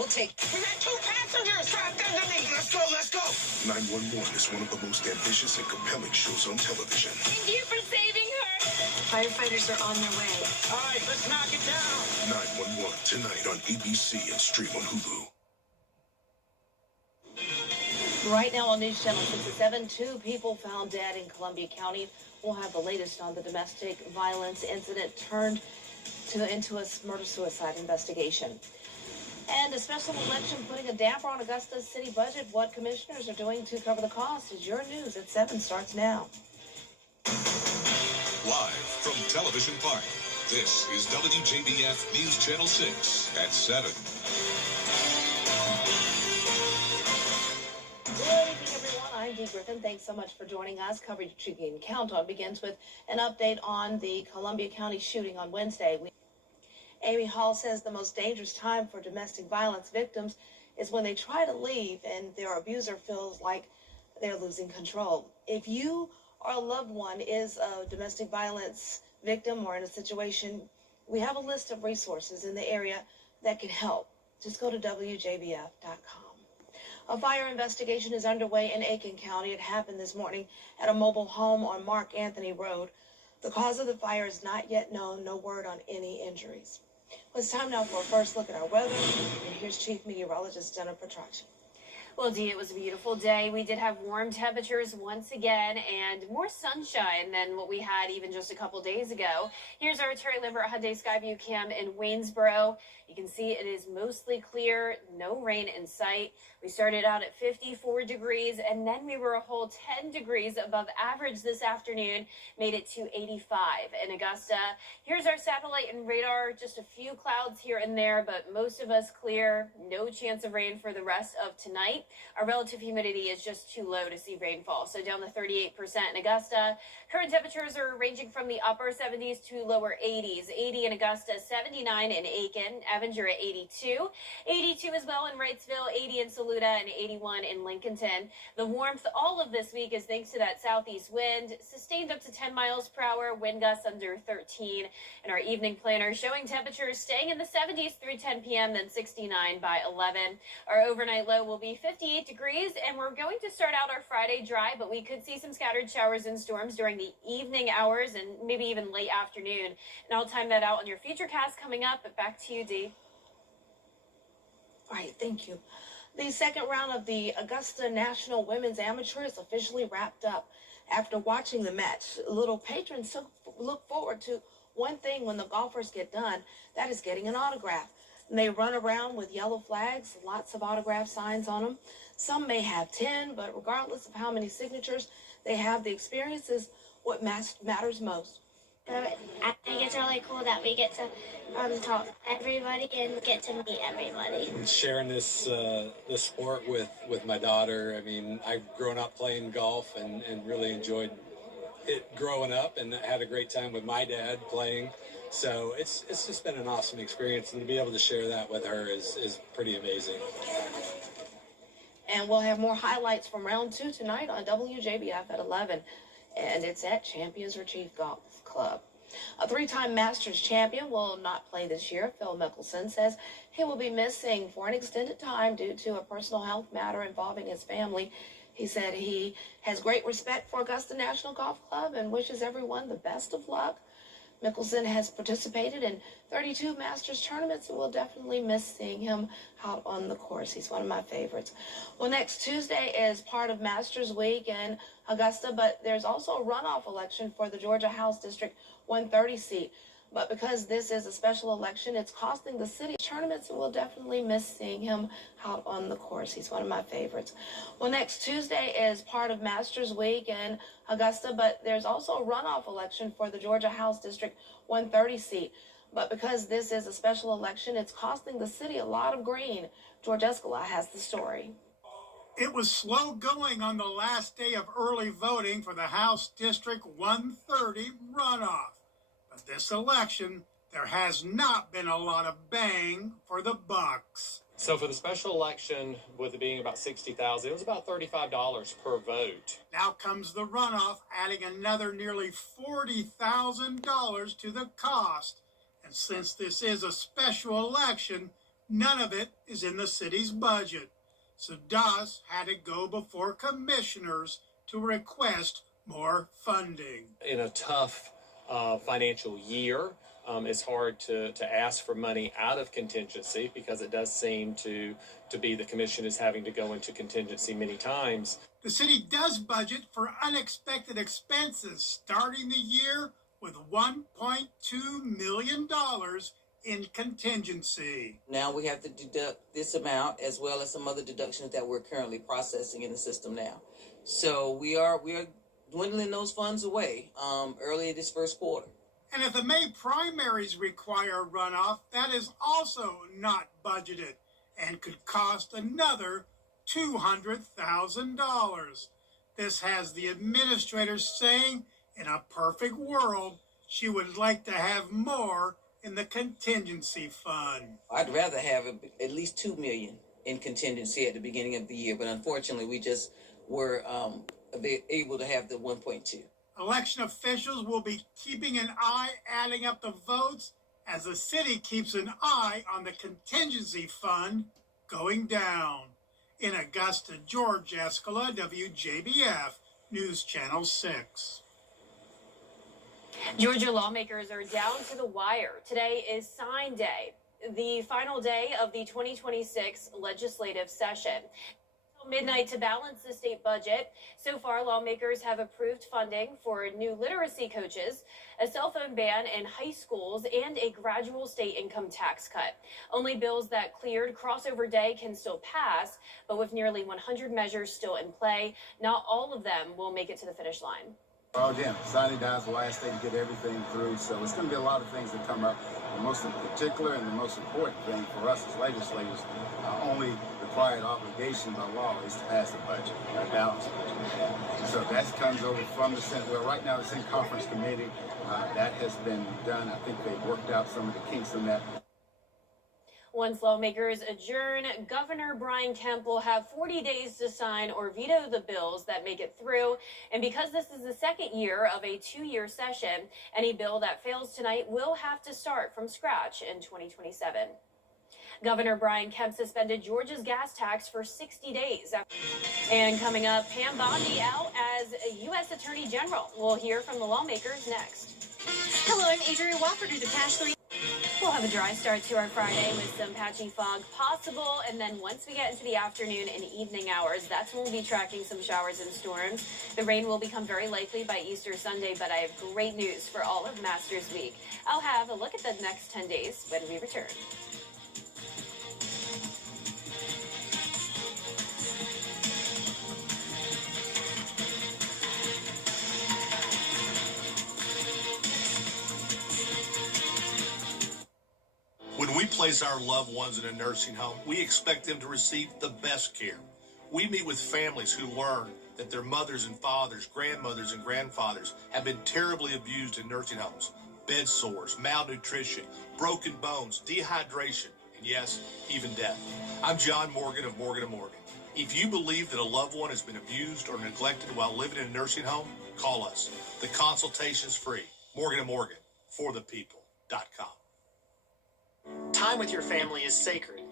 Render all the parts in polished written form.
We'll take... We got 2 passengers trapped underneath. Let's go. 911 is one of the most ambitious and compelling shows on television. Thank you for saving her. Firefighters are on their way. All right, let's knock it down. 911 tonight on ABC and stream on Hulu. Right now on News Channel 67, 2 people found dead in Columbia County. We'll have the latest on the domestic violence incident turned into a murder-suicide investigation. And a special election putting a damper on Augusta's city budget. What commissioners are doing to cover the cost is your news at 7 starts now. Live from Television Park, this is WJBF News Channel 6 at 7. Good evening, everyone. I'm Dee Griffin. Thanks so much for joining us. Coverage you can count on begins with an update on the Columbia County shooting on Wednesday. Amy Hall says the most dangerous time for domestic violence victims is when they try to leave and their abuser feels like they're losing control. If you or a loved one is a domestic violence victim or in a situation, we have a list of resources in the area that can help. Just go to WJBF.com. A fire investigation is underway in Aiken County. It happened this morning at a mobile home on Mark Anthony Road. The cause of the fire is not yet known. No word on any injuries. Well, it's time now for a first look at our weather. And here's Chief Meteorologist Jennifer Petracci. Well, Dee, it was a beautiful day. We did have warm temperatures once again and more sunshine than what we had even just a couple days ago. Here's our Terry Lambert Hyundai Skyview cam in Waynesboro. You can see it is mostly clear, no rain in sight. We started out at 54 degrees, and then we were a whole 10 degrees above average this afternoon, made it to 85 in Augusta. Here's our satellite and radar, just a few clouds here and there, but most of us clear, no chance of rain for the rest of tonight. Our relative humidity is just too low to see rainfall, so down to 38% in Augusta. Current temperatures are ranging from the upper 70s to lower 80s. 80 in Augusta, 79 in Aiken, Avenger at 82. 82 as well in Wrightsville, 80 in Saluda, and 81 in Lincolnton. The warmth all of this week is thanks to that southeast wind, sustained up to 10 miles per hour, wind gusts under 13. And our evening planner showing temperatures staying in the 70s through 10 p.m., then 69 by 11. Our overnight low will be 58 degrees, and we're going to start out our Friday dry, but we could see some scattered showers and storms during the evening hours and maybe even late afternoon. And I'll time that out on your futurecast coming up. But back to you, Dee. All right, thank you. The second round of the Augusta National Women's Amateur is officially wrapped up. After watching the match, little patrons look forward to one thing when the golfers get done, that is getting an autograph. And they run around with yellow flags, lots of autograph signs on them. Some may have 10, but regardless of how many signatures they have, the experience is what matters most. I think it's really cool that we get to talk to everybody and get to meet everybody. Sharing this sport with my daughter. I mean, I've grown up playing golf and really enjoyed it growing up, and had a great time with my dad playing. So it's just been an awesome experience, and to be able to share that with her is pretty amazing. And we'll have more highlights from round 2 tonight on WJBF at 11. And it's at Champions Retrieve Golf Club. A 3-time Masters champion will not play this year. Phil Mickelson says he will be missing for an extended time due to a personal health matter involving his family. He said he has great respect for Augusta National Golf Club and wishes everyone the best of luck. Mickelson has participated in 32 Masters tournaments and will definitely miss seeing him out on the course. He's one of my favorites. Well, next Tuesday is part of Masters Week in Augusta, but there's also a runoff election for the Georgia House District 130 seat. But because this is a special election, it's costing the city tournaments, and we'll definitely miss seeing him out on the course. He's one of my favorites. Well, next Tuesday is part of Masters Week in Augusta, but there's also a runoff election for the Georgia House District 130 seat. But because this is a special election, it's costing the city a lot of green. George Escala has the story. It was slow going on the last day of early voting for the House District 130 runoff. But this election, there has not been a lot of bang for the bucks. So for the special election, with it being about $60,000, it was about $35 per vote. Now comes the runoff, adding another nearly $40,000 to the cost. And since this is a special election, None of it is in the city's budget. So DAS had to go before commissioners to request more funding. In a tough financial year, it's hard to ask for money out of contingency because it does seem to be the commission is having to go into contingency many times. The city does budget for unexpected expenses, starting the year with $1.2 million in contingency. Now we have to deduct this amount as well as some other deductions that we're currently processing in the system now. So we are dwindling those funds away early this first quarter. And if the May primaries require runoff, that is also not budgeted and could cost another $200,000. This has the administrator saying, in a perfect world, she would like to have more in the contingency fund. I'd rather have at least $2 million in contingency at the beginning of the year, but unfortunately, we just were able to have the 1.2. Election officials will be keeping an eye adding up the votes as the city keeps an eye on the contingency fund going down. In Augusta, George Escala, WJBF, News Channel 6. Georgia lawmakers are down to the wire. Today is sign day, the final day of the 2026 legislative session. Midnight to balance the state budget. So far, lawmakers have approved funding for new literacy coaches, a cell phone ban in high schools, and a gradual state income tax cut. Only bills that cleared crossover day can still pass, but with nearly 100 measures still in play, not all of them will make it to the finish line. Well, again, signing down is the last day to get everything through, so it's going to be a lot of things that come up. The most particular and the most important thing for us as legislators, only required obligation by law is to pass the budget, a balanced budget. So that comes over from the Senate. Well, right now it's in conference committee. That has been done. I think they've worked out some of the kinks in that. Once lawmakers adjourn, Governor Brian Kemp will have 40 days to sign or veto the bills that make it through. And because this is the second year of a 2-year session, any bill that fails tonight will have to start from scratch in 2027. Governor Brian Kemp suspended Georgia's gas tax for 60 days. And coming up, Pam Bondi out as a U.S. Attorney General. We'll hear from the lawmakers next. Hello, I'm Adrienne Wofford with the past 3. We'll have a dry start to our Friday with some patchy fog possible, and then once we get into the afternoon and evening hours, that's when we'll be tracking some showers and storms. The rain will become very likely by Easter Sunday, but I have great news for all of Masters Week. I'll have a look at the next 10 days when we return. When we place our loved ones in a nursing home, we expect them to receive the best care. We meet with families who learn that their mothers and fathers, grandmothers and grandfathers have been terribly abused in nursing homes. Bed sores, malnutrition, broken bones, dehydration, and yes, even death. I'm John Morgan of Morgan & Morgan. If you believe that a loved one has been abused or neglected while living in a nursing home, call us. The consultation is free. Morgan & Morgan, forthepeople.com. Time with your family is sacred.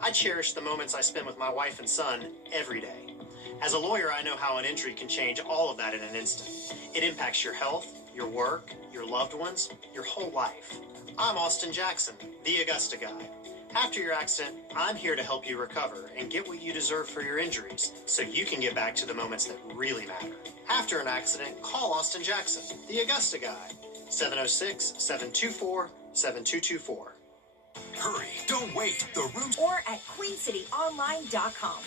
I cherish the moments I spend with my wife and son every day. As a lawyer, I know how an injury can change all of that in an instant. It impacts your health, your work, your loved ones, your whole life. I'm Austin Jackson, the Augusta guy. After your accident, I'm here to help you recover and get what you deserve for your injuries so you can get back to the moments that really matter. After an accident, call Austin Jackson, the Augusta guy. 706-724-7224. Hurry, don't wait. The room Or at queencityonline.com.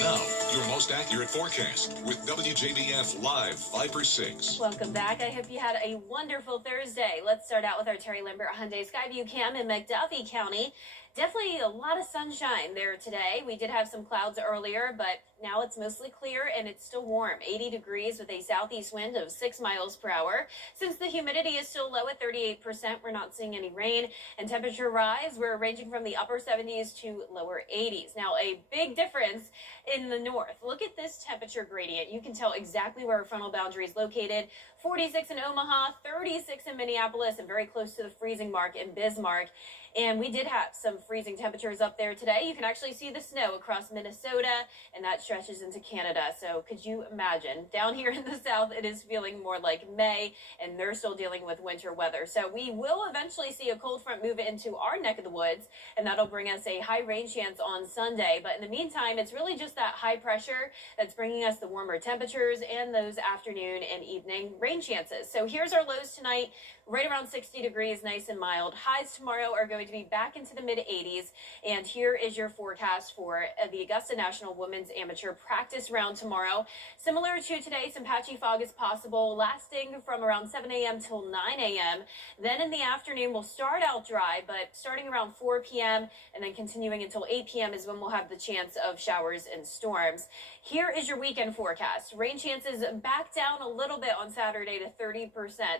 now, your most accurate forecast with WJBF Live 5/6. Welcome back. I hope you had a wonderful Thursday. Let's start out with our Terry Lambert Hyundai Skyview Cam in McDuffie County. Definitely a lot of sunshine there today. We did have some clouds earlier, but now it's mostly clear and it's still warm. 80 degrees with a southeast wind of 6 miles per hour. Since the humidity is still low at 38%, we're not seeing any rain. And temperature rise, we're ranging from the upper 70s to lower 80s. Now, a big difference in the north. Look at this temperature gradient. You can tell exactly where our frontal boundary is located. 46 in Omaha, 36 in Minneapolis, and very close to the freezing mark in Bismarck. And we did have some freezing temperatures up there today. You can actually see the snow across Minnesota, and that stretches into Canada. So could you imagine? Down here in the south, it is feeling more like May, and they're still dealing with winter weather. So we will eventually see a cold front move into our neck of the woods, and that'll bring us a high rain chance on Sunday. But in the meantime, it's really just that high pressure that's bringing us the warmer temperatures and those afternoon and evening rain chances. So here's our lows tonight. Right around 60 degrees, nice and mild. Highs tomorrow are going to be back into the mid-80s. And here is your forecast for the Augusta National Women's Amateur Practice Round tomorrow. Similar to today, some patchy fog is possible, lasting from around 7 a.m. till 9 a.m. Then in the afternoon, we'll start out dry, but starting around 4 p.m. and then continuing until 8 p.m. is when we'll have the chance of showers and storms. Here is your weekend forecast. Rain chances back down a little bit on Saturday to 30%,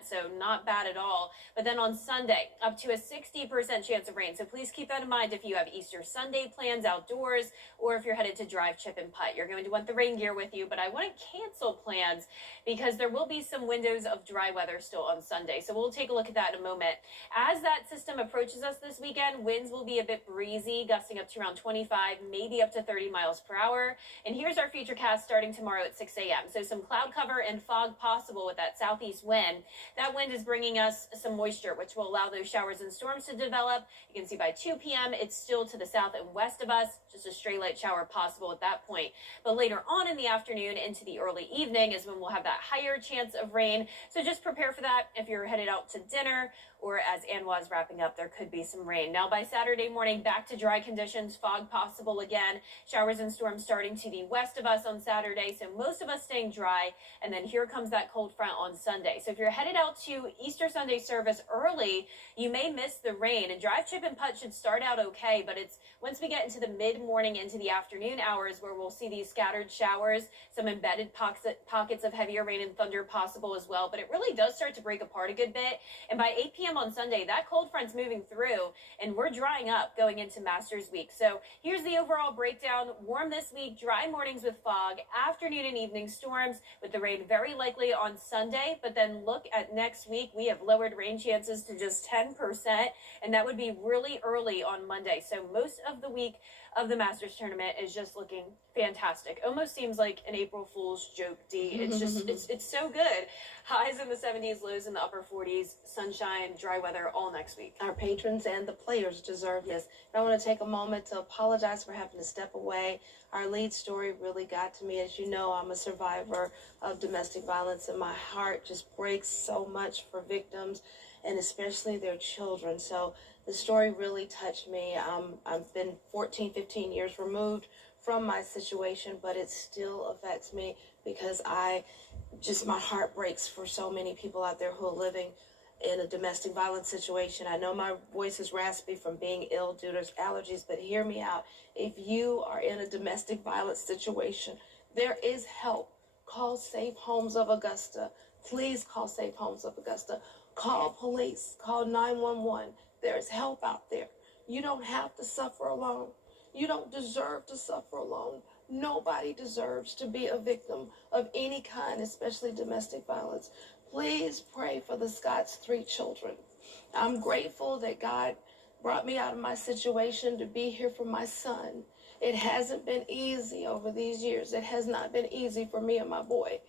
so not bad at all. But then on Sunday, up to a 60% chance of rain. So please keep that in mind if you have Easter Sunday plans outdoors or if you're headed to drive, chip, and putt. You're going to want the rain gear with you, but I wouldn't cancel plans because there will be some windows of dry weather still on Sunday. So we'll take a look at that in a moment. As that system approaches us this weekend, winds will be a bit breezy, gusting up to around 25, maybe up to 30 miles per hour. And here's our futurecast starting tomorrow at 6 a.m. So some cloud cover and fog possible with that southeast wind. That wind is bringing us some moisture, which will allow those showers and storms to develop. You can see by 2 p.m. it's still to the south and west of us, just a stray light shower possible at that point. But later on in the afternoon into the early evening is when we'll have that higher chance of rain. So just prepare for that if you're headed out to dinner, or as Ann was wrapping up, there could be some rain. Now by Saturday morning, back to dry conditions, fog possible again, showers and storms starting to the west of us on Saturday, so most of us staying dry, and then here comes that cold front on Sunday. So if you're headed out to Easter Sunday service early, you may miss the rain, and drive, chip, and putt should start out okay, but it's once we get into the mid-morning into the afternoon hours where we'll see these scattered showers, some embedded pockets of heavier rain and thunder possible as well, but it really does start to break apart a good bit, and by 8 p.m. on Sunday, that cold front's moving through and we're drying up going into Masters Week. So here's the overall breakdown. Warm this week, dry mornings with fog, afternoon and evening storms with the rain very likely on Sunday. But then look at next week. We have lowered rain chances to just 10%, and that would be really early on Monday. So most of the week of the Masters tournament is just looking fantastic. Almost seems like an April Fool's joke, D. It's just, it's so good. Highs in the 70s, lows in the upper 40s, sunshine, dry weather all next week. Our patrons and the players deserve this. And I want to take a moment to apologize for having to step away. Our lead story really got to me. As you know, I'm a survivor of domestic violence, and my heart just breaks so much for victims and especially their children. So the story really touched me. I've been 14, 15 years removed from my situation, but it still affects me because my heart breaks for so many people out there who are living in a domestic violence situation. I know my voice is raspy from being ill due to allergies, but hear me out. If you are in a domestic violence situation, there is help. Call Safe Homes of Augusta. Please call Safe Homes of Augusta. Call police. Call 911. There's help out there. You don't have to suffer alone. You don't deserve to suffer alone. Nobody deserves to be a victim of any kind, especially domestic violence. Please pray for the Scott's 3 children. I'm grateful that God brought me out of my situation to be here for my son. It hasn't been easy over these years. It has not been easy for me and my boy.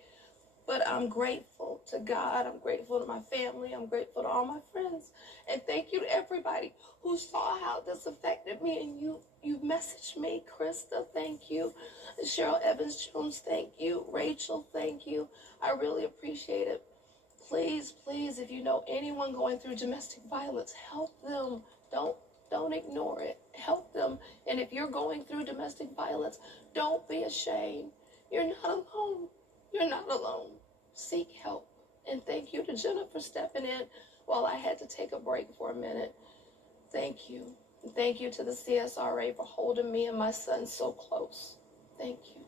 But I'm grateful to God. I'm grateful to my family. I'm grateful to all my friends. And thank you to everybody who saw how this affected me. And you messaged me. Krista, thank you. Cheryl Evans-Jones, thank you. Rachel, thank you. I really appreciate it. Please, please, if you know anyone going through domestic violence, help them. Don't ignore it. Help them. And if you're going through domestic violence, don't be ashamed. You're not alone. You're not alone. Seek help. And thank you to Jenna for stepping in while I had to take a break for a minute. Thank you. Thank you to the CSRA for holding me and my son so close. Thank you.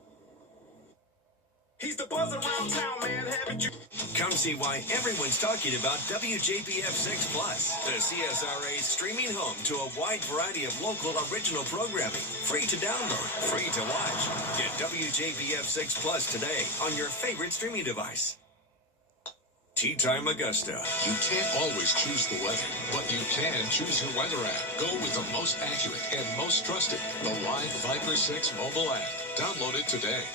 He's the buzz around town, man. Haven't you? Come see why everyone's talking about WJBF 6 Plus, the CSRA's streaming home to a wide variety of local original programming. Free to download, free to watch. Get WJBF 6 Plus today on your favorite streaming device. Tea Time Augusta. You can't always choose the weather, but you can choose your weather app. Go with the most accurate and most trusted, the Live Viper 6 mobile app. Download it today.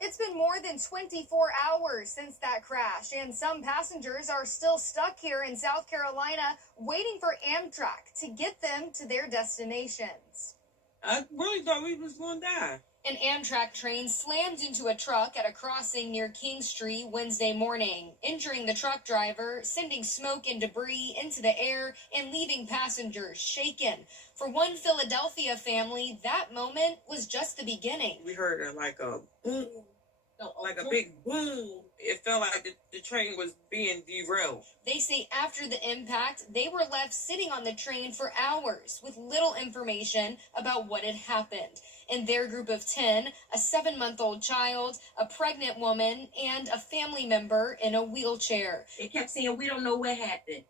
It's been more than 24 hours since that crash, and some passengers are still stuck here in South Carolina waiting for Amtrak to get them to their destinations. I really thought we was going to die. An Amtrak train slammed into a truck at a crossing near King Street Wednesday morning, injuring the truck driver, sending smoke and debris into the air, and leaving passengers shaken. For one Philadelphia family, that moment was just the beginning. We heard like a boom, like a big boom. It felt like the train was being derailed. They say after the impact, they were left sitting on the train for hours with little information about what had happened. In their group of 10, a 7-month-old child, a pregnant woman, and a family member in a wheelchair. They kept saying, we don't know what happened.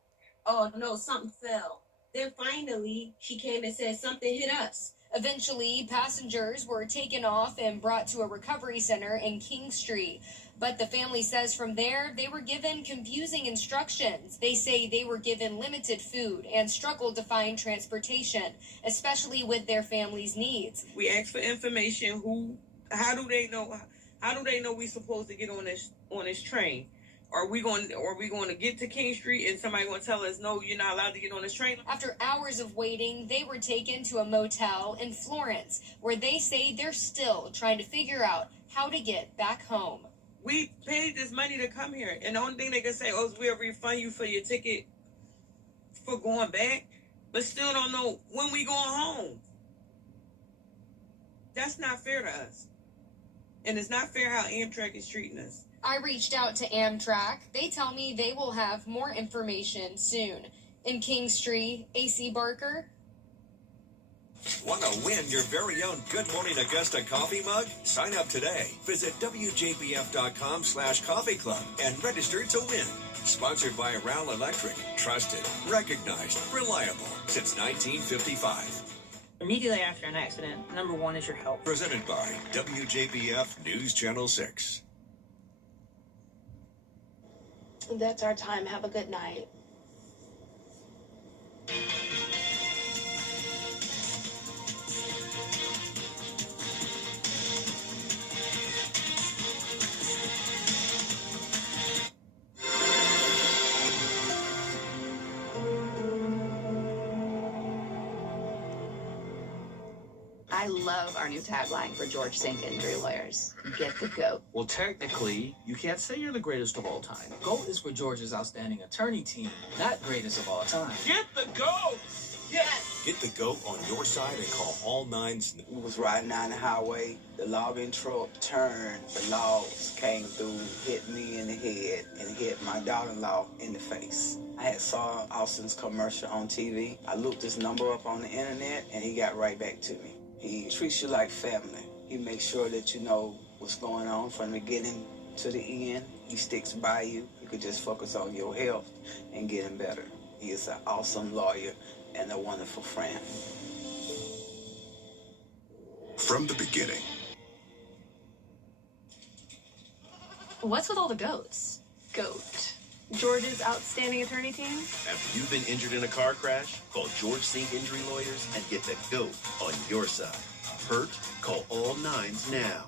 Oh, no, something fell. Then finally, she came and said something hit us. Eventually, passengers were taken off and brought to a recovery center in King Street. But the family says from there, they were given confusing instructions. They say they were given limited food and struggled to find transportation, especially with their family's needs. We asked for information. How do they know we supposed to get on this train? Are we going to get to King Street and somebody going to tell us, no, you're not allowed to get on this train? After hours of waiting, they were taken to a motel in Florence, where they say they're still trying to figure out how to get back home. We paid this money to come here, and the only thing they can say, oh, is we'll refund you for your ticket for going back, but still don't know when we going home. That's not fair to us. And it's not fair how Amtrak is treating us. I reached out to Amtrak. They tell me they will have more information soon. In King Street, AC Barker. Want to win your very own Good Morning Augusta coffee mug? Sign up today. Visit WJBF.com/coffee club and register to win. Sponsored by Ral Electric. Trusted, recognized, reliable since 1955. Immediately after an accident, number one is your health. Presented by WJBF News Channel 6. That's our time. Have a good night. I love our new tagline for George Sink Injury Lawyers. Get the GOAT. Well, technically, you can't say you're the greatest of all time. GOAT is for George's outstanding attorney team, not greatest of all time. Get the GOAT! Yes! Get the GOAT on your side and call all nines. We was riding down the highway. The logging truck turned. The logs came through, hit me in the head, and hit my daughter-in-law in the face. I had saw Austin's commercial on TV. I looked his number up on the internet, and he got right back to me. He treats you like family. He makes sure that you know what's going on from the beginning to the end. He sticks by you. You could just focus on your health and getting better. He is an awesome lawyer and a wonderful friend. From the beginning. What's with all the goats? GOAT. George's outstanding attorney team? Have you been injured in a car crash? Call George Sink Injury Lawyers and get the GOAT on your side. Hurt? Call all nines now.